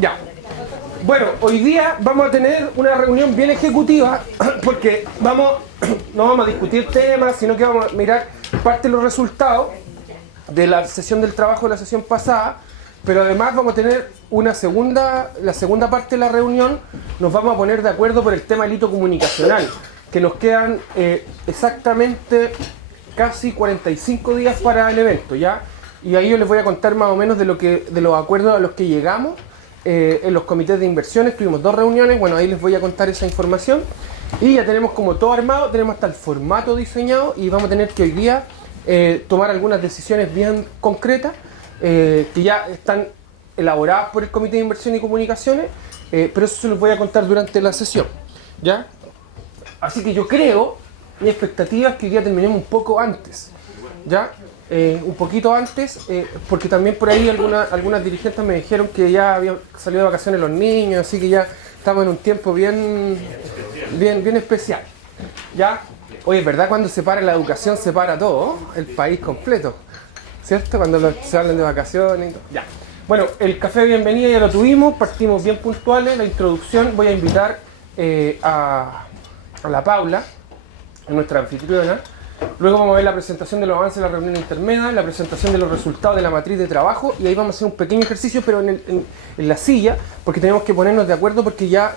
Ya. Bueno, hoy día vamos a tener una reunión bien ejecutiva porque no vamos a discutir temas, sino que vamos a mirar parte de los resultados de la sesión del trabajo de la sesión pasada, pero además vamos a tener la segunda parte de la reunión. Nos vamos a poner de acuerdo por el tema del hito comunicacional, que nos quedan exactamente casi 45 días para el evento, ¿ya? Y ahí yo les voy a contar más o menos de los acuerdos a los que llegamos. En los comités de inversiones tuvimos 2 reuniones, bueno, ahí les voy a contar esa información. Y ya tenemos como todo armado, tenemos hasta el formato diseñado y vamos a tener que hoy día tomar algunas decisiones bien concretas que ya están elaboradas por el comité de inversión y comunicaciones, pero eso se los voy a contar durante la sesión, ¿ya? Así que yo creo, mi expectativa es que hoy día terminemos un poco antes, ¿ya? Un poquito antes, porque también por ahí algunas dirigentes me dijeron que ya habían salido de vacaciones los niños, así que ya estamos en un tiempo bien especial, ¿ya? Oye, es verdad, cuando se para la educación se para todo, el país completo, ¿cierto? Cuando se hablan de vacaciones y todo. Ya. Bueno, el café de bienvenida ya lo tuvimos, partimos bien puntuales. La introducción voy a invitar a la Paula, nuestra anfitriona. Luego vamos a ver la presentación de los avances de la reunión intermedia, la presentación de los resultados de la matriz de trabajo, y ahí vamos a hacer un pequeño ejercicio, pero en la silla, porque tenemos que ponernos de acuerdo, porque ya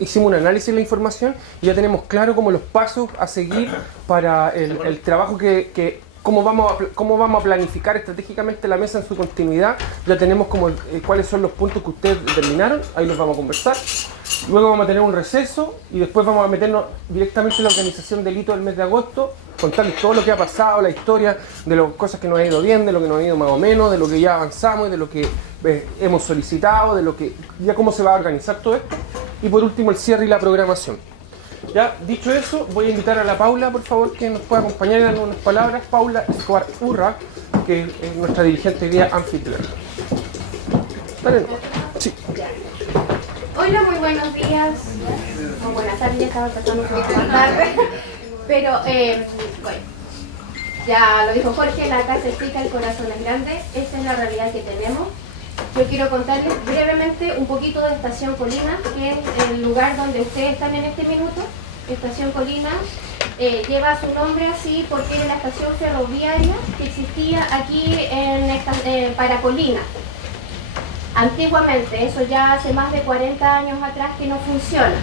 hicimos un análisis de la información y ya tenemos claro como los pasos a seguir para el trabajo cómo vamos a planificar estratégicamente la mesa en su continuidad. Ya tenemos como cuáles son los puntos que ustedes determinaron, ahí los vamos a conversar. Luego vamos a tener un receso y después vamos a meternos directamente en la organización del hito del mes de agosto, contarles todo lo que ha pasado, la historia de las cosas que nos ha ido bien, de lo que nos ha ido más o menos, de lo que ya avanzamos y de lo que hemos solicitado, de lo que ya cómo se va a organizar todo esto. Y por último el cierre y la programación. Ya, dicho eso, voy a invitar a la Paula, por favor, que nos pueda acompañar en algunas palabras. Paula Escobar Urra, que es nuestra dirigente hoy día anfitriona. Dale. Sí. Hola, muy buenos días. O buenas tardes, ya estaba pasando un poquito más tarde. Pero, bueno, ya lo dijo Jorge, la casa es chica, el corazón es grande. Esta es la realidad que tenemos. Yo quiero contarles brevemente un poquito de Estación Colina, que es el lugar donde ustedes están en este minuto. Estación Colina lleva su nombre así porque era la estación ferroviaria que existía aquí para Colina. Antiguamente, eso ya hace más de 40 años atrás que no funciona.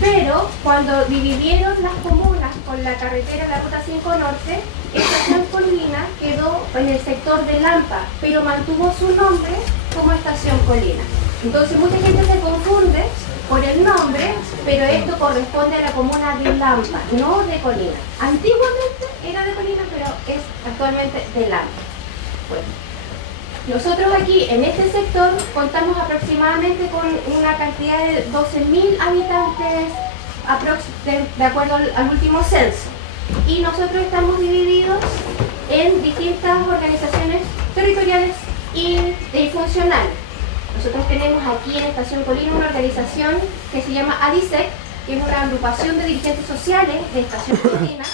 Pero cuando dividieron las comunas con la carretera, la Ruta 5 Norte, Estación Colina quedó en el sector de Lampa, pero mantuvo su nombre como Estación Colina. Entonces mucha gente se confunde por el nombre, pero esto corresponde a la comuna de Lampa, no de Colina. Antiguamente era de Colina, pero es actualmente de Lampa. Bueno. Nosotros aquí, en este sector, contamos aproximadamente con una cantidad de 12.000 habitantes de acuerdo al último censo. Y nosotros estamos divididos en distintas organizaciones territoriales y funcionales. Nosotros tenemos aquí en Estación Colina una organización que se llama ADISEC, que es una agrupación de dirigentes sociales de Estación Colina,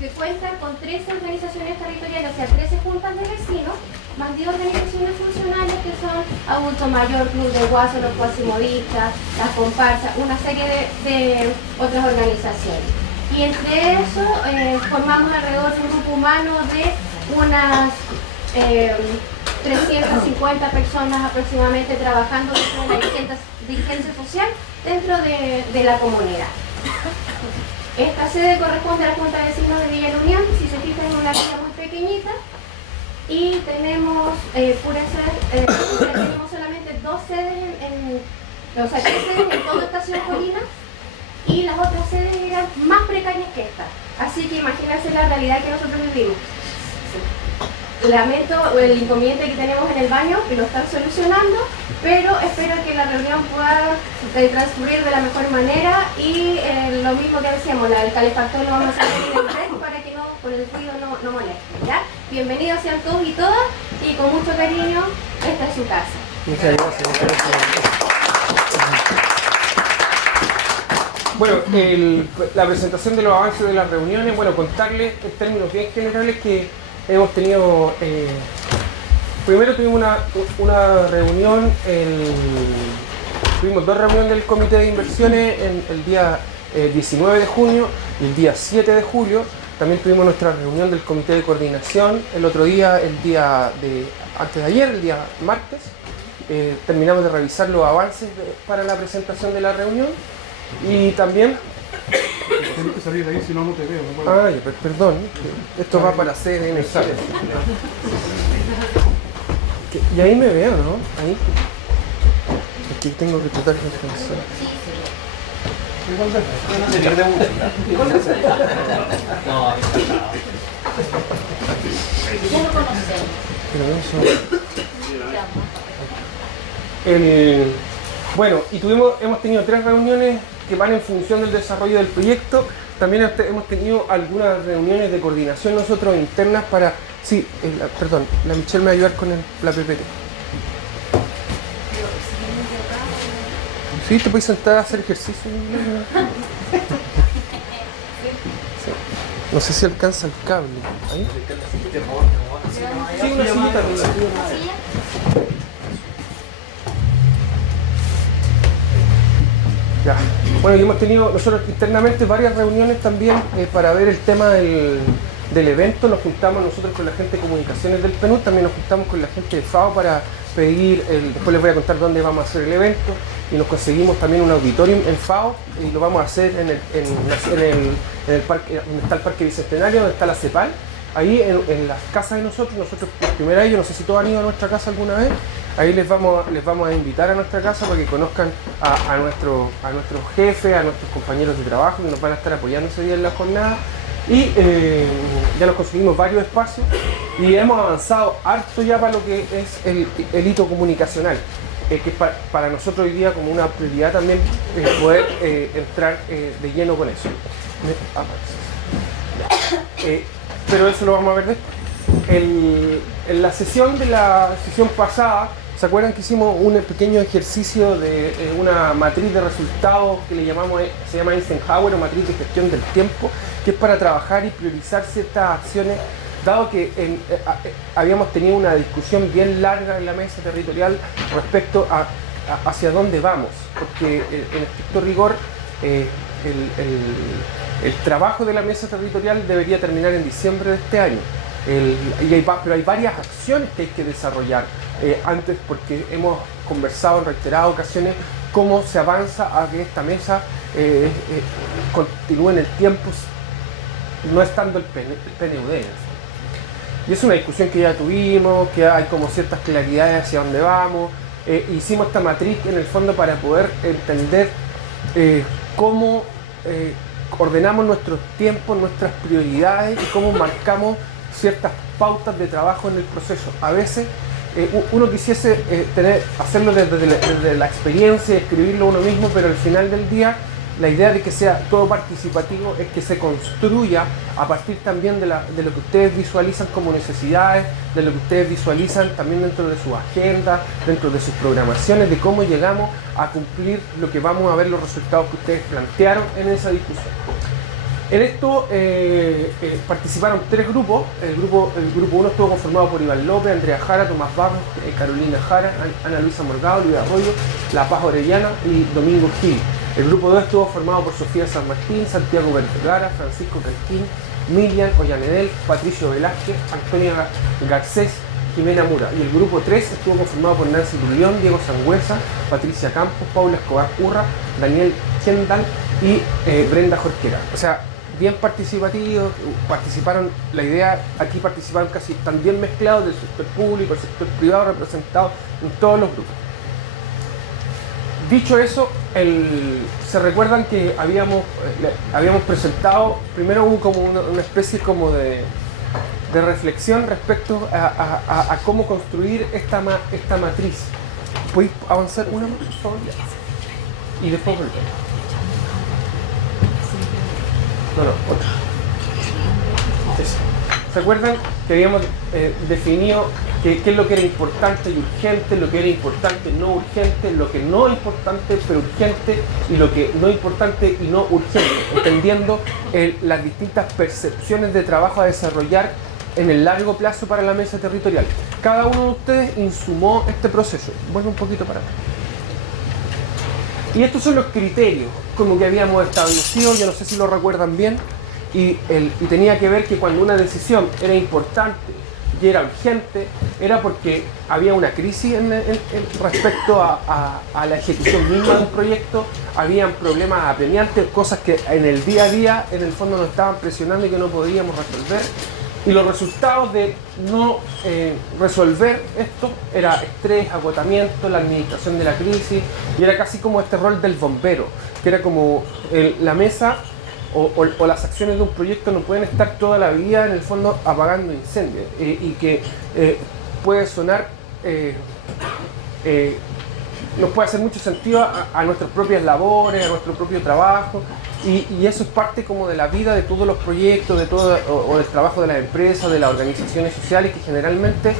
que cuenta con 13 organizaciones territoriales, o sea, 13 juntas de vecinos, más 10 organizaciones funcionales que son Adulto Mayor, Club de Guaso, los Cuasimodistas, las comparsas, una serie de otras organizaciones. Y entre eso formamos alrededor de un grupo humano de unas 350 personas aproximadamente trabajando dentro de la dirigencia social dentro de la comunidad. Esta sede corresponde a la Junta de Vecinos de Villa La Unión, si se fijan, en una villa muy pequeñita. Y tenemos tenemos solamente 2 sedes, o sea, 3 sedes en toda Estación Colina, y las otras sedes eran más precarias que esta. Así que imagínense la realidad que nosotros vivimos. Lamento el inconveniente que tenemos en el baño, que lo están solucionando, pero espero que la reunión pueda transcurrir de la mejor manera y lo mismo que decíamos, el calefactor lo vamos a hacer en el tren para que por el ruido no moleste, ¿ya? Bienvenidos sean todos y todas y con mucho cariño, esta es su casa. Muchas gracias, muchas gracias. Bueno, la presentación de los avances de las reuniones, bueno, contarles en términos bien generales que hemos tenido primero tuvimos una reunión, tuvimos 2 reuniones del comité de inversiones en el día 19 de junio y el día 7 de julio. También tuvimos nuestra reunión del comité de coordinación el otro día, antes de ayer, el día martes. Terminamos de revisar los avances para la presentación de la reunión y también... Tienes que salir de ahí, si no, no te veo. No Ay, perdón, esto va para CNN. Y ahí me veo, ¿no? Ahí. Aquí tengo que tratar de atención. Bueno, y hemos tenido 3 reuniones que van en función del desarrollo del proyecto. También hemos tenido algunas reuniones de coordinación nosotros internas para... Sí, perdón, la Michelle me va a ayudar con la PPT. Sí, te puedes sentar a hacer ejercicio. Sí. No sé si alcanza el cable. ¿Ahí? Sí, una sillita. Ya. Bueno, y hemos tenido nosotros internamente varias reuniones también para ver el tema del evento. Nos juntamos nosotros con la gente de comunicaciones del PNUD, también nos juntamos con la gente de FAO para pedir, después les voy a contar dónde vamos a hacer el evento, y nos conseguimos también un auditorium en FAO y lo vamos a hacer en el parque, donde está el Parque Bicentenario, donde está la CEPAL. Ahí en las casas de nosotros por primera vez, yo no sé si todos han ido a nuestra casa alguna vez, ahí les vamos a invitar a nuestra casa para que conozcan a nuestros jefes, a nuestros compañeros de trabajo que nos van a estar apoyando ese día en la jornada. Y ya nos conseguimos varios espacios y hemos avanzado harto ya para lo que es el hito comunicacional, que es para nosotros hoy día como una prioridad también poder entrar de lleno con eso. Pero eso lo vamos a ver después. En la sesión pasada, ¿se acuerdan que hicimos un pequeño ejercicio de una matriz de resultados que se llama Eisenhower, o matriz de gestión del tiempo, que es para trabajar y priorizar ciertas acciones, dado que habíamos tenido una discusión bien larga en la mesa territorial respecto hacia dónde vamos, porque en estricto rigor el trabajo de la mesa territorial debería terminar en diciembre de este año. Pero hay varias acciones que hay que desarrollar antes, porque hemos conversado en reiteradas ocasiones cómo se avanza a que esta mesa continúe en el tiempo, no estando el PNUD. Y es una discusión que ya tuvimos, que hay como ciertas claridades hacia dónde vamos. Hicimos esta matriz en el fondo para poder entender cómo ordenamos nuestros tiempos, nuestras prioridades y cómo marcamos ciertas pautas de trabajo en el proceso. A veces uno quisiese hacerlo desde la experiencia, escribirlo uno mismo, pero al final del día la idea de que sea todo participativo es que se construya a partir también de lo que ustedes visualizan como necesidades, de lo que ustedes visualizan también dentro de sus agendas, dentro de sus programaciones, de cómo llegamos a cumplir lo que vamos a ver, los resultados que ustedes plantearon en esa discusión. En esto participaron 3 grupos. El grupo 1 estuvo conformado por Iván López, Andrea Jara, Tomás Barros, Carolina Jara, Ana Luisa Morgado, Luis Arroyo, La Paz Orellana y Domingo Gil. El grupo 2 estuvo formado por Sofía San Martín, Santiago Vergara, Francisco Calquín, Miriam Ollanedel, Patricio Velázquez, Antonia Garcés, Jimena Mura. Y el grupo 3 estuvo conformado por Nancy Turlión, Diego Sangüesa, Patricia Campos, Paula Escobar Urra, Daniel Kendall y Brenda Jorquera. O sea, bien participativos, participaron casi tan bien mezclados del sector público, el sector privado, representados en todos los grupos. Dicho eso, se recuerdan que habíamos presentado, primero hubo como una especie como de reflexión respecto a cómo construir esta matriz. ¿Podéis avanzar una más, por favor? Y después volver. No, otra. Eso. ¿Se acuerdan que habíamos definido qué es lo que era importante y urgente, lo que era importante y no urgente, lo que no importante pero urgente y lo que no importante y no urgente, entendiendo las distintas percepciones de trabajo a desarrollar en el largo plazo para la mesa territorial. Cada uno de ustedes insumó este proceso. Vuelvo un poquito para acá. Y estos son los criterios como que habíamos establecido, yo no sé si lo recuerdan bien, y tenía que ver que cuando una decisión era importante y era urgente, era porque había una crisis respecto a la ejecución misma de un proyecto, habían problemas apremiantes, cosas que en el día a día en el fondo nos estaban presionando y que no podíamos resolver. Y los resultados de no resolver esto era estrés, agotamiento, la administración de la crisis, y era casi como este rol del bombero, que era como la mesa o las acciones de un proyecto no pueden estar toda la vida en el fondo apagando incendios, y que puede sonar, nos puede hacer mucho sentido a nuestras propias labores, a nuestro propio trabajo, y eso es parte como de la vida de todos los proyectos, de todo, o del trabajo de las empresas, de las organizaciones sociales, que generalmente,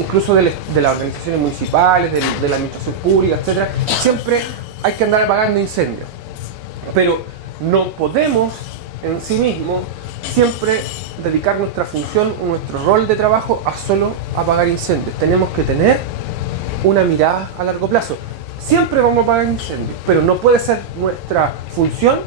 incluso de las organizaciones municipales, de la administración pública, etc., siempre hay que andar apagando incendios. Pero no podemos en sí mismos siempre dedicar nuestra función, nuestro rol de trabajo a solo apagar incendios. Tenemos que tener una mirada a largo plazo. Siempre vamos a apagar incendios, pero no puede ser nuestra función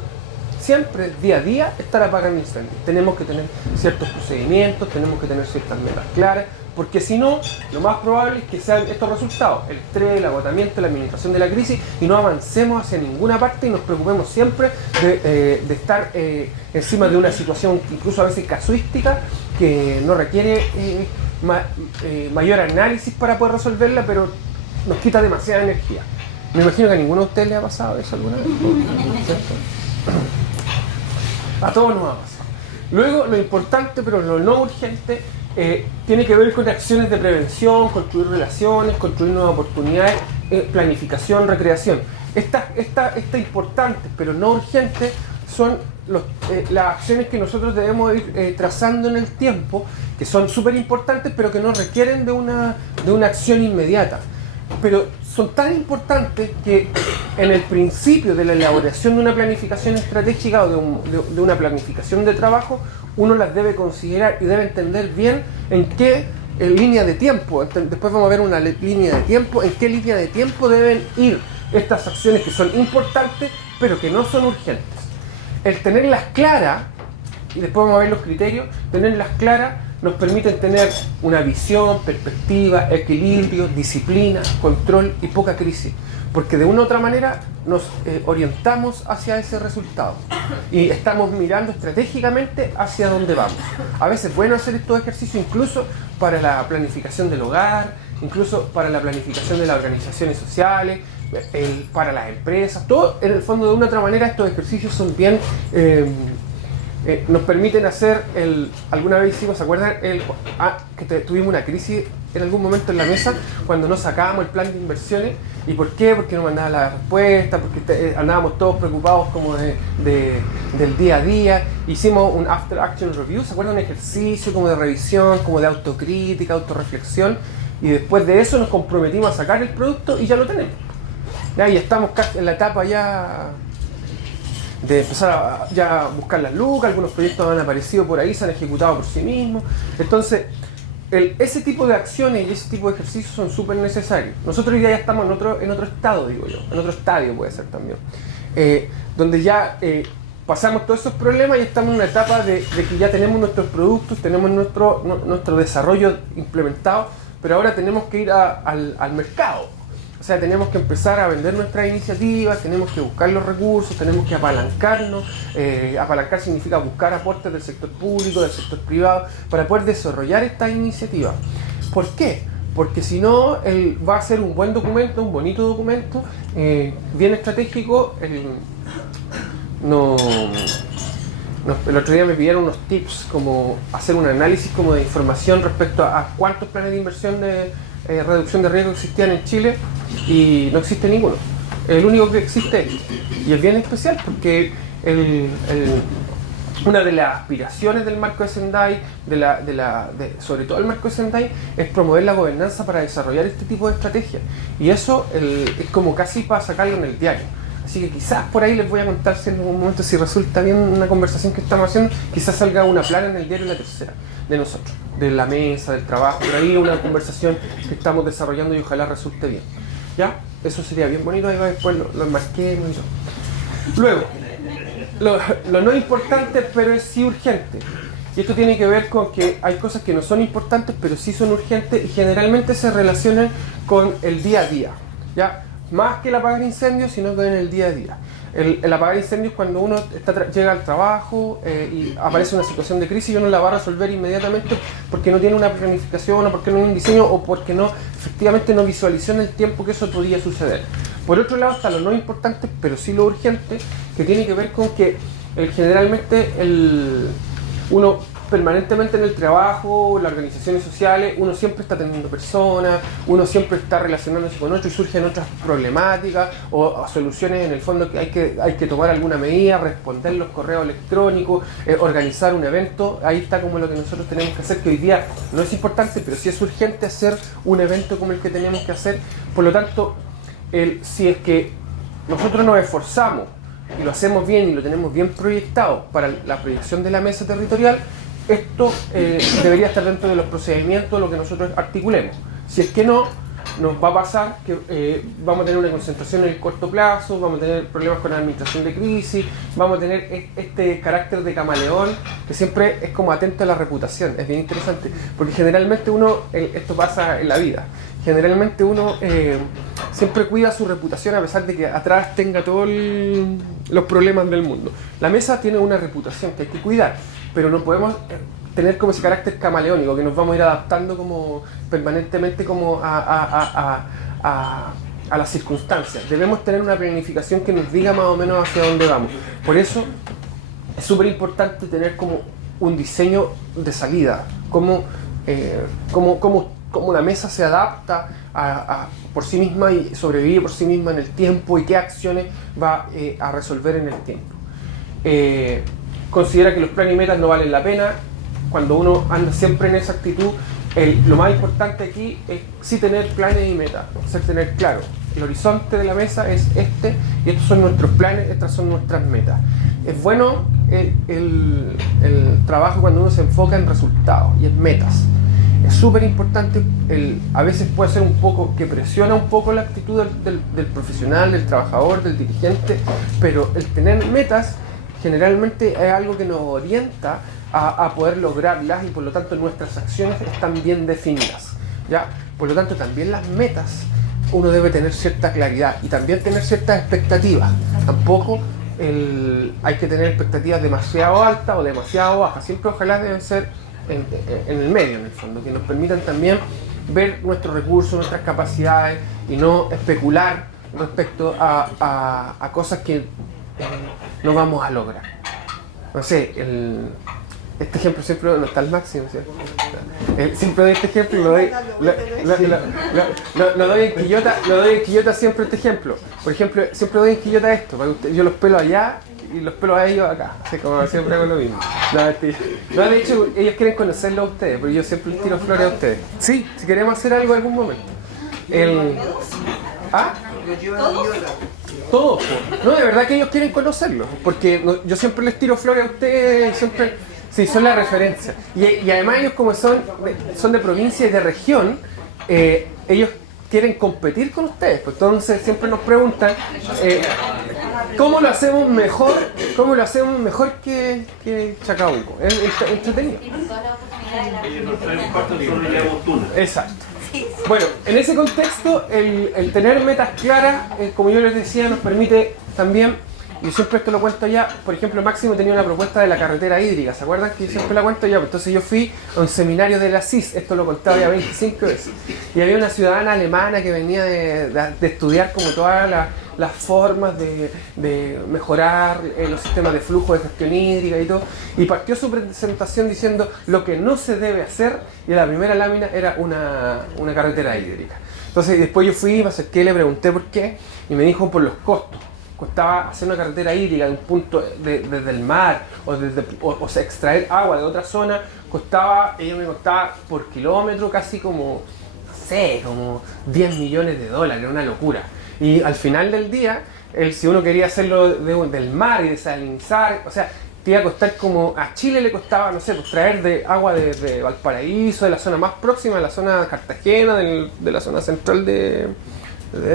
siempre, día a día, estar apagando incendios. Tenemos que tener ciertos procedimientos, tenemos que tener ciertas metas claras, porque si no, lo más probable es que sean estos resultados: el estrés, el agotamiento, la administración de la crisis, y no avancemos hacia ninguna parte y nos preocupemos siempre de estar encima de una situación incluso a veces casuística que no requiere mayor análisis para poder resolverla, pero nos quita demasiada energía. Me imagino que a ninguno de ustedes le ha pasado eso alguna vez, ¿cierto? A todos nos ha pasado. Luego, lo importante, pero lo no urgente, tiene que ver con acciones de prevención, construir relaciones, construir nuevas oportunidades, planificación, recreación. Estas importantes, pero no urgentes, son las acciones que nosotros debemos ir trazando en el tiempo, que son súper importantes, pero que no requieren de una acción inmediata. Pero son tan importantes que en el principio de la elaboración de una planificación estratégica o de una planificación de trabajo, uno las debe considerar y debe entender bien en qué línea de tiempo, después vamos a ver una línea de tiempo, en qué línea de tiempo deben ir estas acciones que son importantes pero que no son urgentes. El tenerlas claras, y después vamos a ver los criterios, tenerlas claras nos permiten tener una visión, perspectiva, equilibrio, disciplina, control y poca crisis. Porque de una u otra manera nos orientamos hacia ese resultado. Y estamos mirando estratégicamente hacia dónde vamos. A veces es bueno hacer estos ejercicios incluso para la planificación del hogar, incluso para la planificación de las organizaciones sociales, para las empresas. Todo, en el fondo, de una u otra manera, estos ejercicios son bien... nos permiten hacer alguna vez hicimos, ¿se acuerdan? Tuvimos una crisis en algún momento en la mesa cuando no sacábamos el plan de inversiones. ¿Y por qué? Porque no mandaba la respuesta, porque andábamos todos preocupados como del día a día. Hicimos un after action review, ¿se acuerdan? Un ejercicio como de revisión, como de autocrítica, autorreflexión, y después de eso nos comprometimos a sacar el producto y ya lo tenemos. Ya, y estamos en la etapa ya de empezar a buscar las lucas. Algunos proyectos han aparecido por ahí, se han ejecutado por sí mismos. Entonces, ese tipo de acciones y ese tipo de ejercicios son súper necesarios. Nosotros hoy día ya estamos en otro estado, digo yo, en otro estadio puede ser también, donde ya pasamos todos esos problemas y estamos en una etapa de que ya tenemos nuestros productos, tenemos nuestro desarrollo implementado, pero ahora tenemos que ir al mercado. O sea, tenemos que empezar a vender nuestras iniciativas, tenemos que buscar los recursos, tenemos que apalancarnos. Apalancar significa buscar aportes del sector público, del sector privado, para poder desarrollar estas iniciativas. ¿Por qué? Porque si no, va a ser un buen documento, un bonito documento, bien estratégico. El otro día me pidieron unos tips, como hacer un análisis como de información respecto a cuántos planes de inversión de reducción de riesgo existían en Chile, y no existe ninguno. El único que existe es este. Y es bien especial porque una de las aspiraciones del marco de Sendai, sobre todo el marco de Sendai, es promover la gobernanza para desarrollar este tipo de estrategias. Y eso es como casi para sacarlo en el diario. Así que quizás por ahí les voy a contar si en algún momento, si resulta bien una conversación que estamos haciendo, quizás salga una plana en el diario La Tercera, de nosotros, de la mesa, del trabajo, por ahí una conversación que estamos desarrollando y ojalá resulte bien. ¿Ya? Eso sería bien bonito, ahí va después lo enmarquemos y eso. Luego, lo no importante, pero es sí urgente. Y esto tiene que ver con que hay cosas que no son importantes, pero sí son urgentes y generalmente se relacionan con el día a día. ¿Ya? Más que el apagar incendios, sino que en el día a día. El apagar incendios cuando uno llega al trabajo y aparece una situación de crisis y uno la va a resolver inmediatamente porque no tiene una planificación o porque no hay un diseño o porque no, efectivamente no visualizó en el tiempo que eso podía suceder. Por otro lado está lo no importante, pero sí lo urgente, que tiene que ver con que generalmente uno permanentemente en el trabajo, las organizaciones sociales, uno siempre está atendiendo personas, uno siempre está relacionándose con otros y surgen otras problemáticas o soluciones en el fondo que hay que tomar alguna medida, responder los correos electrónicos, organizar un evento. Ahí está como lo que nosotros tenemos que hacer, que hoy día no es importante, pero sí es urgente hacer un evento como el que tenemos que hacer. Por lo tanto, si es que nosotros nos esforzamos y lo hacemos bien y lo tenemos bien proyectado para la proyección de la mesa territorial, esto debería estar dentro de los procedimientos, lo que nosotros articulemos. Si es que no, nos va a pasar que vamos a tener una concentración en el corto plazo, vamos a tener problemas con la administración de crisis, vamos a tener este carácter de camaleón que siempre es como atento a la reputación. Es bien interesante, porque generalmente esto pasa en la vida, generalmente uno siempre cuida su reputación a pesar de que atrás tenga todos los problemas del mundo. La mesa tiene una reputación que hay que cuidar, pero no podemos tener como ese carácter camaleónico que nos vamos a ir adaptando como permanentemente como a las circunstancias. Debemos tener una planificación que nos diga más o menos hacia dónde vamos. Por eso es súper importante tener como un diseño de salida, como la mesa se adapta por sí misma y sobrevive por sí misma en el tiempo y qué acciones va a resolver en el tiempo. Considera que los planes y metas no valen la pena. Cuando uno anda siempre en esa actitud, lo más importante aquí es sí tener planes y metas, tener claro, el horizonte de la mesa es este y estos son nuestros planes, estas son nuestras metas. Es bueno el trabajo cuando uno se enfoca en resultados y en metas. Es súper importante, a veces puede ser un poco que presiona un poco la actitud del profesional, del trabajador, del dirigente, pero el tener metas generalmente es algo que nos orienta a poder lograrlas y por lo tanto nuestras acciones están bien definidas, ¿ya? Por lo tanto también las metas uno debe tener cierta claridad y también tener ciertas expectativas. Tampoco hay que tener expectativas demasiado altas o demasiado bajas, siempre ojalá deben ser en el medio en el fondo, que nos permitan también ver nuestros recursos, nuestras capacidades y no especular respecto a cosas que no vamos a lograr. No sé, este ejemplo siempre no está al máximo, ¿cierto? Siempre doy este ejemplo y lo doy en Quillota siempre este ejemplo. Por ejemplo, siempre doy en Quillota esto, yo los pelo allá y los pelo a ellos acá, así como siempre hago lo mismo. No, de hecho, ellos quieren conocerlo a ustedes, pero yo siempre les tiro flores a ustedes. Sí, si queremos hacer algo en algún momento. Todos, no, de verdad que ellos quieren conocerlo, porque yo siempre les tiro flores a ustedes, siempre, sí, son la referencia. Y además ellos como son de provincia y de región, ellos quieren competir con ustedes, pues entonces siempre nos preguntan ¿cómo lo hacemos mejor que Chacabuco? Es entretenido. Exacto. Bueno, en ese contexto, el tener metas claras, como yo les decía, nos permite también, y siempre esto lo cuento ya, por ejemplo, Máximo tenía una propuesta de la carretera hídrica, ¿se acuerdan que yo siempre la cuento ya? Entonces yo fui a un seminario de la CIS, esto lo contaba ya 25 veces, y había una ciudadana alemana que venía de estudiar como todas las formas de mejorar los sistemas de flujo de gestión hídrica y todo, y partió su presentación diciendo lo que no se debe hacer, y la primera lámina era una carretera hídrica. Entonces después yo fui, me acerqué, le pregunté por qué, y me dijo por los costos. Costaba hacer una carretera hídrica de un punto desde el mar o sea, extraer agua de otra zona, ella me costaba por kilómetro casi como, no sé, como $10 millones, era una locura. Y al final del día, si uno quería hacerlo del mar y desalinizar, o sea, te iba a costar como a Chile le costaba, no sé, pues traer de agua de Valparaíso, de la zona más próxima, de la zona de Cartagena, de la zona central del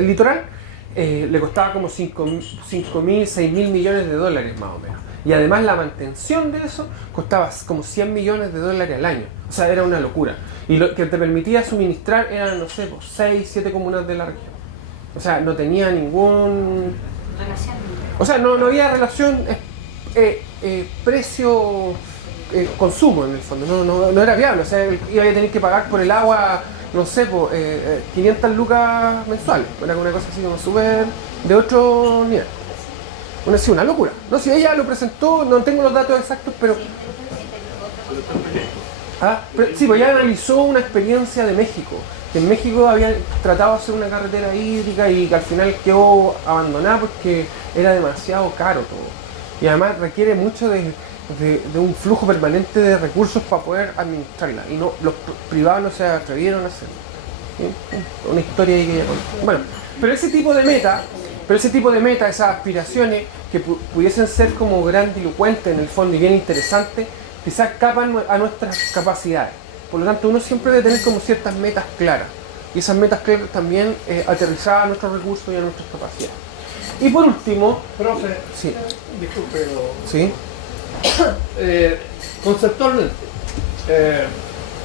litoral, le costaba como 5.000, 6.000 millones de dólares más o menos. Y además la mantención de eso costaba como 100 millones de dólares al año. O sea, era una locura. Y lo que te permitía suministrar eran, no sé, pues 6, 7 comunas de la región. O sea, no tenía ningún... O sea, no había relación precio-consumo en el fondo. No era viable. O sea, iba a tener que pagar por el agua, no sé, pues, 500 lucas mensuales. Era una cosa así como súper de otro nivel. Una locura. No, si ella lo presentó, no tengo los datos exactos, pero... sí, pues ella analizó una experiencia de México. Que en México habían tratado de hacer una carretera hídrica y que al final quedó abandonada porque era demasiado caro todo. Y además requiere mucho de un flujo permanente de recursos para poder administrarla. Y no, los privados no se atrevieron a hacerlo. ¿Sí? Una historia ahí que ella contó. Bueno, pero ese tipo de meta, esas aspiraciones que pudiesen ser como grandilocuentes en el fondo y bien interesantes, quizás escapan a nuestras capacidades. Por lo tanto, uno siempre debe tener como ciertas metas claras. Y esas metas claras también aterrizadas a nuestros recursos y a nuestras capacidades. Y por último... Profe, sí. Disculpe, pero... ¿Sí? Conceptualmente,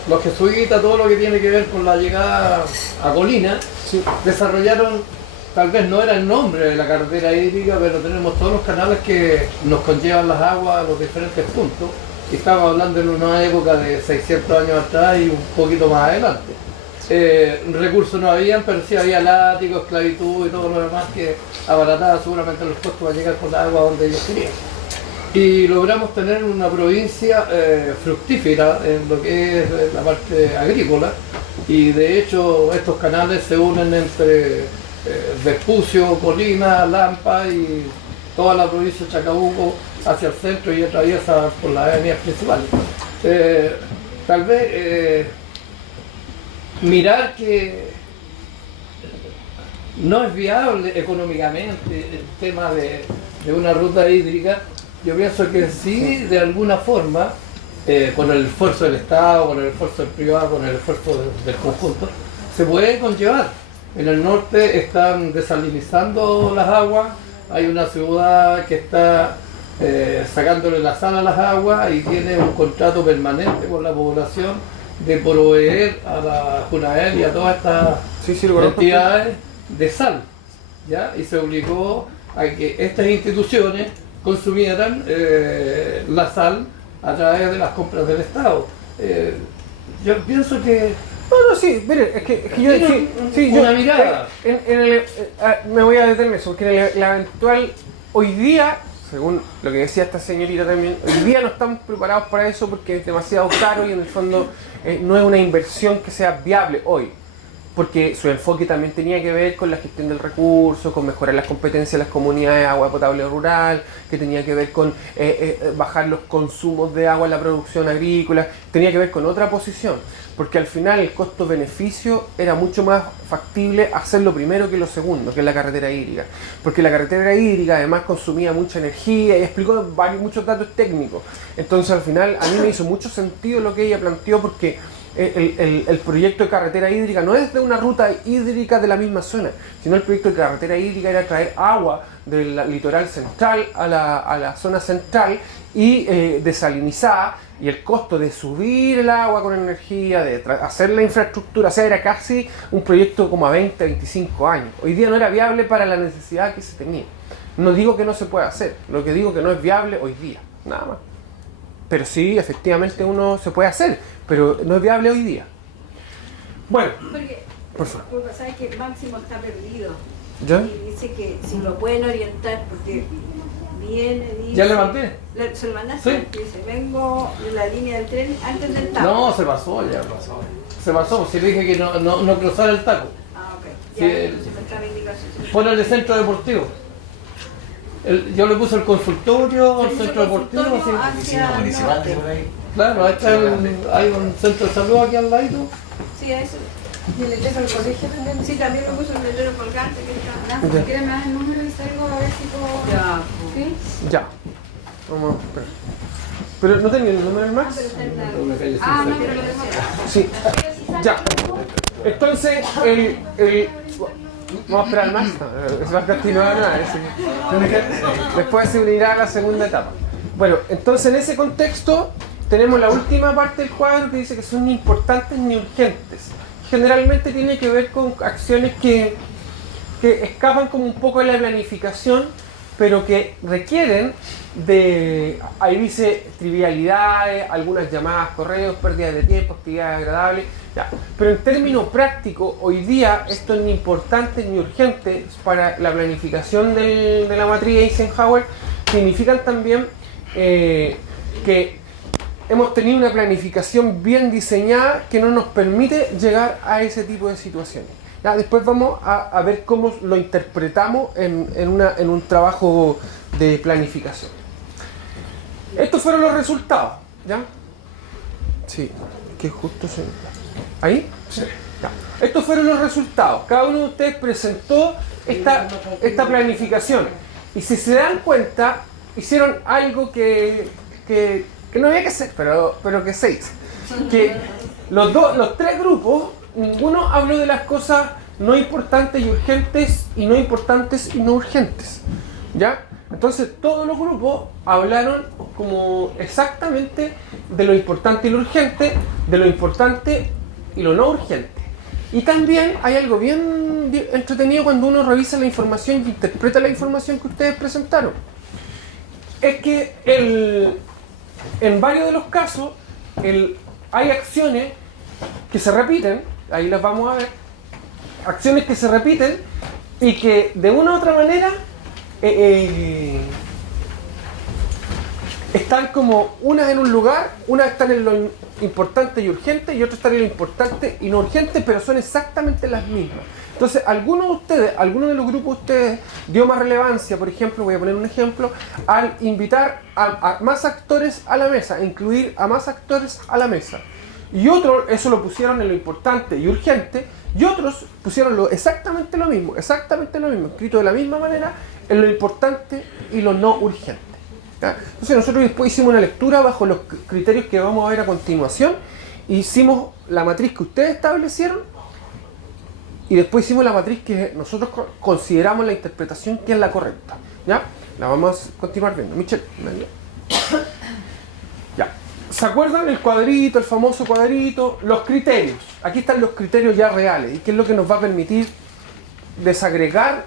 los jesuitas, todo lo que tiene que ver con la llegada a Colina, Sí. desarrollaron, tal vez no era el nombre de la carretera hídrica, pero tenemos todos los canales que nos conllevan las aguas a los diferentes puntos. Y estamos hablando en una época de 600 años atrás y un poquito más adelante. Recursos no habían, pero sí había látigos, esclavitud y todo lo demás que abarataba seguramente los costos para llegar con la agua donde ellos querían. Y logramos tener una provincia fructífera en lo que es la parte agrícola, y de hecho estos canales se unen entre Vespucio, Colina, Lampa y toda la provincia de Chacabuco hacia el centro y atraviesa por las avenidas principales. Tal vez mirar que no es viable económicamente el tema de una ruta hídrica. Yo pienso que sí, de alguna forma, con el esfuerzo del Estado, con el esfuerzo del privado, con el esfuerzo del conjunto, se puede conllevar. En el norte están desalinizando las aguas, hay una ciudad que está sacándole la sal a las aguas y tiene un contrato permanente con la población de proveer a la Junael y a todas estas entidades de sal, ¿ya? Y se obligó a que estas instituciones consumieran la sal a través de las compras del Estado. Yo pienso que... No, sí, mire, es que yo... una mirada. Me voy a detener eso, porque en la eventual... Hoy día, según lo que decía esta señorita también, hoy día no estamos preparados para eso porque es demasiado caro y en el fondo no es una inversión que sea viable hoy. Porque su enfoque también tenía que ver con la gestión del recurso, con mejorar las competencias de las comunidades de agua potable rural, que tenía que ver con bajar los consumos de agua en la producción agrícola, tenía que ver con otra posición, porque al final el costo-beneficio era mucho más factible hacerlo primero que lo segundo, que es la carretera hídrica, porque la carretera hídrica además consumía mucha energía y explicó muchos datos técnicos. Entonces al final a mí me hizo mucho sentido lo que ella planteó, porque el proyecto de carretera hídrica no es de una ruta hídrica de la misma zona, sino el proyecto de carretera hídrica era traer agua del litoral central a la zona central y desalinizada, y el costo de subir el agua con energía, de hacer la infraestructura, o sea, era casi un proyecto como a 20, 25 años. Hoy día no era viable para la necesidad que se tenía. No digo que no se pueda hacer, lo que digo que no es viable hoy día, nada más. Pero sí, efectivamente uno se puede hacer, pero no es viable hoy día. Bueno, porque, por favor. porque sabes que Máximo está perdido. ¿Ya? Y dice que si lo pueden orientar, porque viene, dice... ¿Ya le mandé? ¿Se lo mandaste? Sí. Dice, vengo de la línea del tren antes del taco. No, se pasó ya. Se pasó, si le dije que no cruzara el taco. Ah, ok. Sí, Ya, entonces me trae indicación. Por el centro deportivo. Yo le puse el consultorio, el centro deportivo. Hacia Claro, ahí está hay un centro de salud aquí al lado. Sí, a eso. Y el letrero del colegio también. Sí, también me puso el letrero colgante que está. Si quieres me das el número y salgo a ver si puedo... Ya. ¿Sí? Ya. Vamos a esperar. Pero no tenía el número del Max. Ah, no, pero lo tengo acá. Sí. Ya. Entonces, vamos a esperar al Max. Es va a continuar nada. Después se unirá a la segunda etapa. Bueno, entonces en ese contexto tenemos la última parte del cuadro que dice que son ni importantes ni urgentes. Generalmente tiene que ver con acciones que escapan como un poco de la planificación, pero que requieren de, ahí dice, trivialidades, algunas llamadas, correos, pérdidas de tiempo, actividades agradables, ya. Pero en términos prácticos, hoy día esto es ni importante ni urgente para la planificación de la matriz Eisenhower. Significan también que hemos tenido una planificación bien diseñada que no nos permite llegar a ese tipo de situaciones. Ya, después vamos a ver cómo lo interpretamos en un trabajo de planificación. Estos fueron los resultados, ¿ya? Sí, que justo se... ¿Ahí? Sí. Ya. Estos fueron los resultados. Cada uno de ustedes presentó esta planificación. Y si se dan cuenta, hicieron algo que no había que hacer, pero que se hizo. Que los tres grupos, ninguno habló de las cosas no importantes y urgentes, y no importantes y no urgentes, ¿ya? Entonces todos los grupos hablaron como exactamente de lo importante y lo urgente, de lo importante y lo no urgente. Y también hay algo bien entretenido cuando uno revisa la información y interpreta la información que ustedes presentaron. Es que en varios de los casos hay acciones que se repiten, ahí las vamos a ver, acciones que se repiten y que de una u otra manera están como unas en un lugar, unas están en lo importante y urgente y otras están en lo importante y no urgente, pero son exactamente las mismas. Entonces, alguno de los grupos de ustedes dio más relevancia, por ejemplo, voy a poner un ejemplo, al invitar a más actores a la mesa, incluir a más actores a la mesa. Y otros, eso lo pusieron en lo importante y urgente, y otros pusieron exactamente lo mismo, escrito de la misma manera, en lo importante y lo no urgente. ¿Ya? Entonces nosotros después hicimos una lectura bajo los criterios que vamos a ver a continuación, hicimos la matriz que ustedes establecieron, y después hicimos la matriz que nosotros consideramos la interpretación que es la correcta. ¿Ya? La vamos a continuar viendo. Michelle, ya. ¿Se acuerdan el cuadrito, el famoso cuadrito? Los criterios. Aquí están los criterios ya reales. ¿Y qué es lo que nos va a permitir desagregar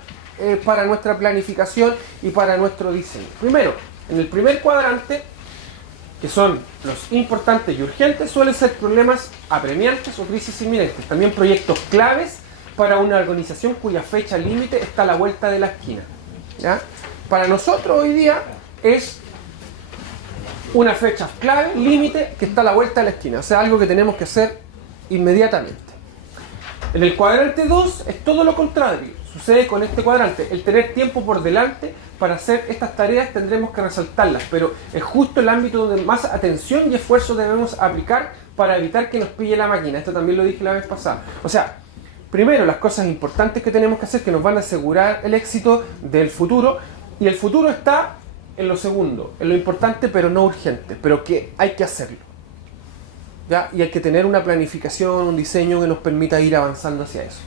para nuestra planificación y para nuestro diseño? Primero, en el primer cuadrante, que son los importantes y urgentes, suelen ser problemas apremiantes o crisis inminentes. También proyectos claves para una organización cuya fecha límite está a la vuelta de la esquina. ¿Ya? Para nosotros hoy día es una fecha clave, límite, que está a la vuelta de la esquina. O sea, algo que tenemos que hacer inmediatamente. En el cuadrante 2 es todo lo contrario. Sucede con este cuadrante. El tener tiempo por delante para hacer estas tareas tendremos que resaltarlas, pero es justo el ámbito donde más atención y esfuerzo debemos aplicar para evitar que nos pille la máquina. Esto también lo dije la vez pasada. O sea, primero las cosas importantes que tenemos que hacer que nos van a asegurar el éxito del futuro, y el futuro está en lo segundo, en lo importante pero no urgente, pero que hay que hacerlo. ¿Ya? Y hay que tener una planificación, un diseño que nos permita ir avanzando hacia eso.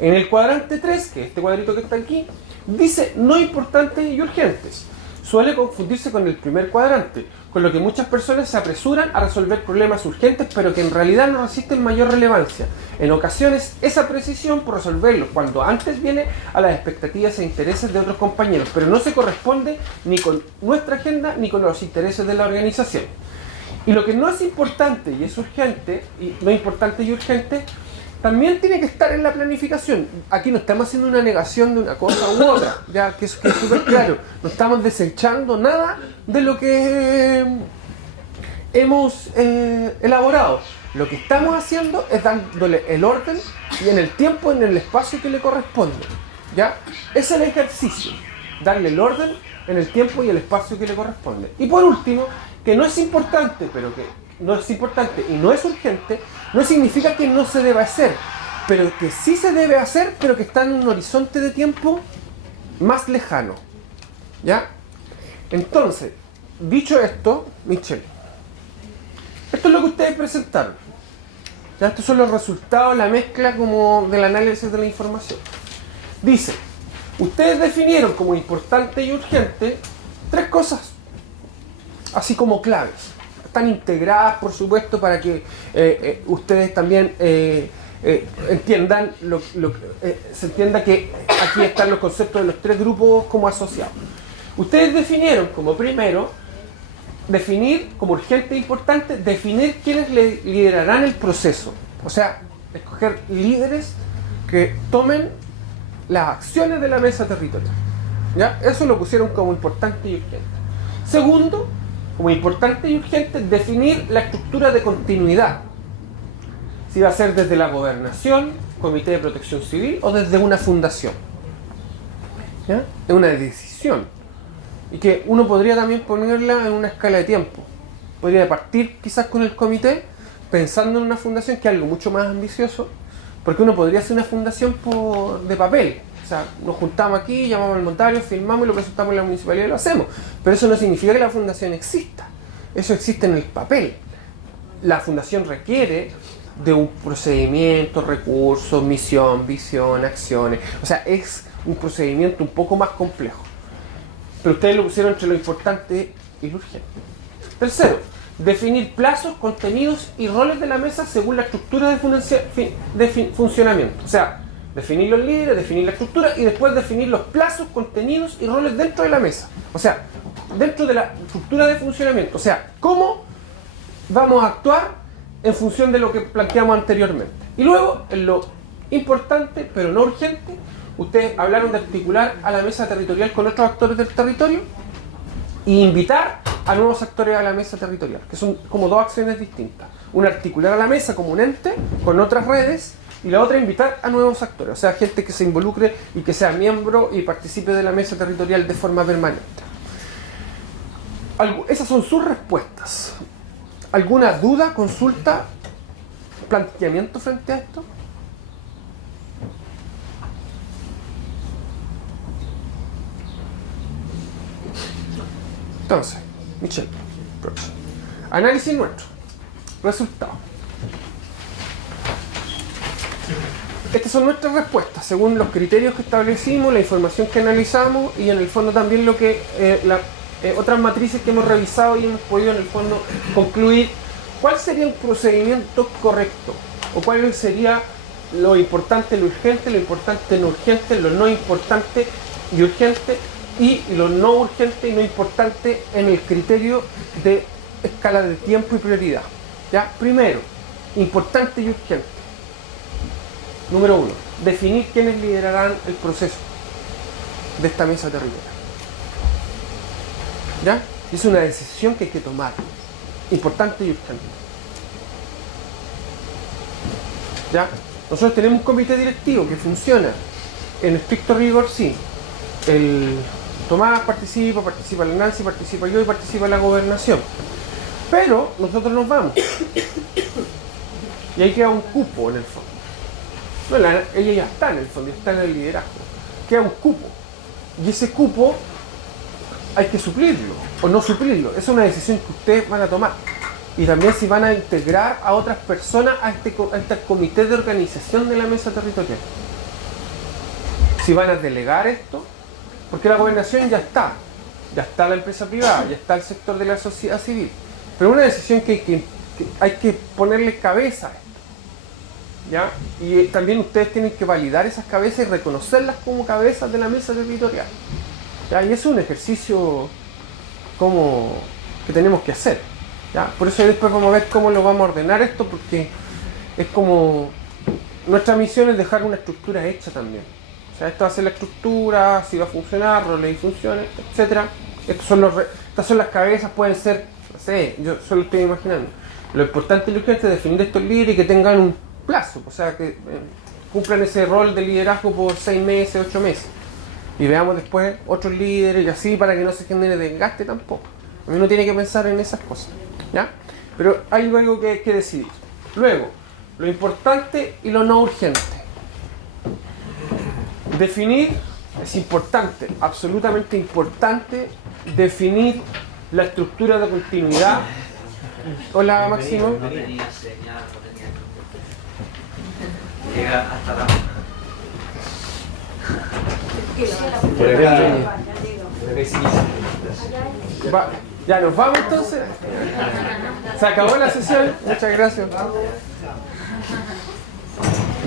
En el cuadrante 3, que es este cuadrito que está aquí, dice no importantes y urgentes. Suele confundirse con el primer cuadrante, con lo que muchas personas se apresuran a resolver problemas urgentes, pero que en realidad no resisten mayor relevancia. En ocasiones, esa precisión por resolverlos cuando antes viene a las expectativas e intereses de otros compañeros, pero no se corresponde ni con nuestra agenda ni con los intereses de la organización. Y lo que no es importante y es urgente, y no importante y urgente, también tiene que estar en la planificación. Aquí no estamos haciendo una negación de una cosa u otra, ya que es súper claro. No estamos desechando nada de lo que hemos elaborado. Lo que estamos haciendo es dándole el orden y en el tiempo, en el espacio que le corresponde. ¿Ya? Ese es el ejercicio. Darle el orden en el tiempo y el espacio que le corresponde. Y por último, que no es importante, pero que no es importante y no es urgente, no significa que no se deba hacer. pero que sí se debe hacer, pero que está en un horizonte de tiempo más lejano. ¿Ya? Entonces, dicho esto, Michelle, esto es lo que ustedes presentaron. ¿Ya? Estos son los resultados, la mezcla como del análisis de la información. Dice, ustedes definieron como importante y urgente 3 cosas, así como claves. Están integradas, por supuesto, para que ustedes también entiendan, se entienda que aquí están los conceptos de los 3 grupos como asociados. Ustedes definieron como primero, definir como urgente e importante, definir quiénes liderarán el proceso. O sea, escoger líderes que tomen las acciones de la mesa territorial. ¿Ya? Eso lo pusieron como importante y urgente. Segundo, como importante y urgente, definir la estructura de continuidad. Si va a ser desde la gobernación, comité de protección civil o desde una fundación. ¿Ya? Es una decisión. Y que uno podría también ponerla en una escala de tiempo. Podría partir quizás con el comité, pensando en una fundación, que es algo mucho más ambicioso, porque uno podría hacer una fundación de papel. O sea, nos juntamos aquí, llamamos al notario, firmamos y lo presentamos en la municipalidad y lo hacemos. Pero eso no significa que la fundación exista. Eso existe en el papel. La fundación requiere de un procedimiento, recursos, misión, visión, acciones. O sea, es un procedimiento un poco más complejo. Pero ustedes lo pusieron entre lo importante y lo urgente. Tercero, definir plazos, contenidos y roles de la mesa según la estructura de funcionamiento. O sea, definir los líderes, definir la estructura y después definir los plazos, contenidos y roles dentro de la mesa. O sea, dentro de la estructura de funcionamiento. O sea, cómo vamos a actuar en función de lo que planteamos anteriormente. Y luego, en lo importante, pero no urgente, ustedes hablaron de articular a la mesa territorial con otros actores del territorio e invitar a nuevos actores a la mesa territorial, que son como 2 acciones distintas. Una, articular a la mesa como un ente con otras redes, y la otra, invitar a nuevos actores, o sea, gente que se involucre y que sea miembro y participe de la mesa territorial de forma permanente. Esas son sus respuestas. ¿Alguna duda, consulta, planteamiento frente a esto? Entonces, Michelle, próximo. Análisis nuestro. Resultado. Estas son nuestras respuestas, según los criterios que establecimos, la información que analizamos y en el fondo también lo que otras matrices que hemos revisado y hemos podido en el fondo concluir cuál sería el procedimiento correcto o cuál sería lo importante, lo urgente, lo importante, no urgente, lo no importante y urgente y lo no urgente y no importante en el criterio de escala de tiempo y prioridad. ¿Ya? Primero, importante y urgente. Número 1, definir quiénes liderarán el proceso de esta mesa territorial. ¿Ya? Es una decisión que hay que tomar. Importante y urgente. ¿Ya? Nosotros tenemos un comité directivo que funciona. En estricto rigor, sí. El Tomás participa la Nancy, participa yo y participa la gobernación. Pero nosotros nos vamos. Y ahí queda un cupo en el fondo. No, ella ya está en el fondo, está en el liderazgo. Queda un cupo. Y ese cupo hay que suplirlo o no suplirlo. Esa es una decisión que ustedes van a tomar. Y también si van a integrar a otras personas a este comité de organización de la mesa territorial. Si van a delegar esto, porque la gobernación ya está la empresa privada, ya está el sector de la sociedad civil. Pero es una decisión que hay que ponerle cabeza a esto. ¿Ya? Y también ustedes tienen que validar esas cabezas y reconocerlas como cabezas de la mesa territorial. ¿Ya? Y es un ejercicio que tenemos que hacer. ¿Ya? Por eso después vamos a ver cómo lo vamos a ordenar esto, porque es como nuestra misión es dejar una estructura hecha también. O sea, esto va a ser la estructura, si va a funcionar, roles y funciones, etc. Estas son las cabezas, pueden ser, no sé, yo solo estoy imaginando. Lo importante y lo urgente es definir estos líderes y que tengan un plazo, o sea, que cumplan ese rol de liderazgo por 6 meses, 8 meses. Y veamos después otros líderes y así para que no se genere desgaste tampoco. Uno tiene que pensar en esas cosas, ¿ya? Pero hay luego que decidir. Luego, lo importante y lo no urgente. Definir, es importante, absolutamente importante, definir la estructura de continuidad. Hola, Máximo. No tenía señal, no tenía. Llega hasta la. Por acá. Ya nos vamos entonces. Se acabó la sesión. Muchas gracias.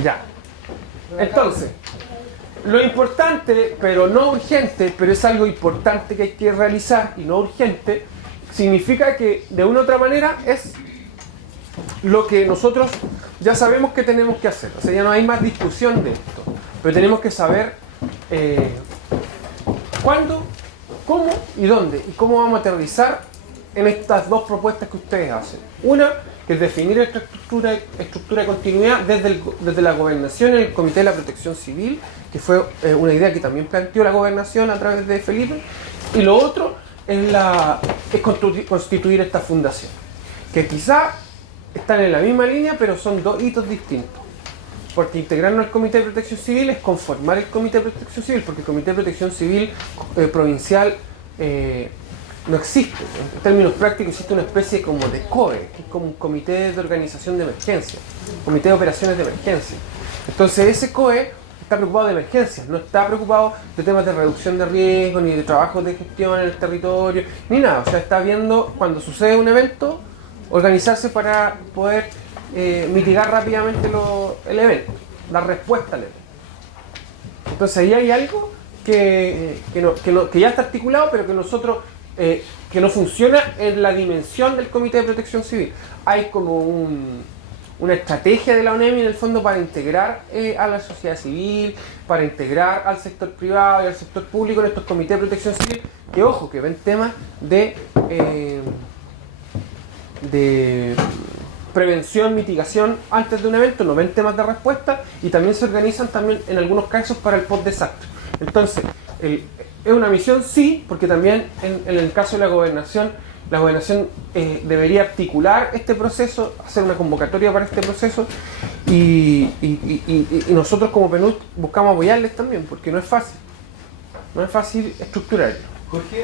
Ya. Entonces, lo importante, pero no urgente, pero es algo importante que hay que realizar y no urgente, significa que de una u otra manera es lo que nosotros ya sabemos que tenemos que hacer. O sea, ya no hay más discusión de esto. Pero tenemos que saber cuándo, cómo y dónde. Y cómo vamos a aterrizar en estas dos propuestas que ustedes hacen. Una, que es definir esta estructura de continuidad desde la gobernación en el Comité de la Protección Civil, que fue una idea que también planteó la gobernación a través de Felipe. Y lo otro es constituir esta fundación, que quizá están en la misma línea, pero son dos hitos distintos. Porque integrarnos al Comité de Protección Civil es conformar el Comité de Protección Civil, porque el Comité de Protección Civil provincial no existe. En términos prácticos existe una especie como de COE, que es como un Comité de Organización de Emergencia, Comité de Operaciones de Emergencia. Entonces ese COE está preocupado de emergencias, no está preocupado de temas de reducción de riesgo, ni de trabajos de gestión en el territorio, ni nada. O sea, está viendo cuando sucede un evento, organizarse para poder mitigar rápidamente el evento, dar respuesta al evento. Entonces ahí hay algo que ya está articulado, pero que nosotros que no funciona en la dimensión del Comité de Protección Civil. Hay como una estrategia de la ONEMI en el fondo para integrar a la sociedad civil, para integrar al sector privado y al sector público en estos comités de protección civil, que ojo, que ven temas de prevención, mitigación antes de un evento, no ven temas de respuesta y también se organizan también en algunos casos para el post-desastre. Entonces, es una misión sí, porque también en el caso de la gobernación debería articular este proceso, hacer una convocatoria para este proceso y nosotros como PNUD buscamos apoyarles también, porque no es fácil estructurarlo. Jorge,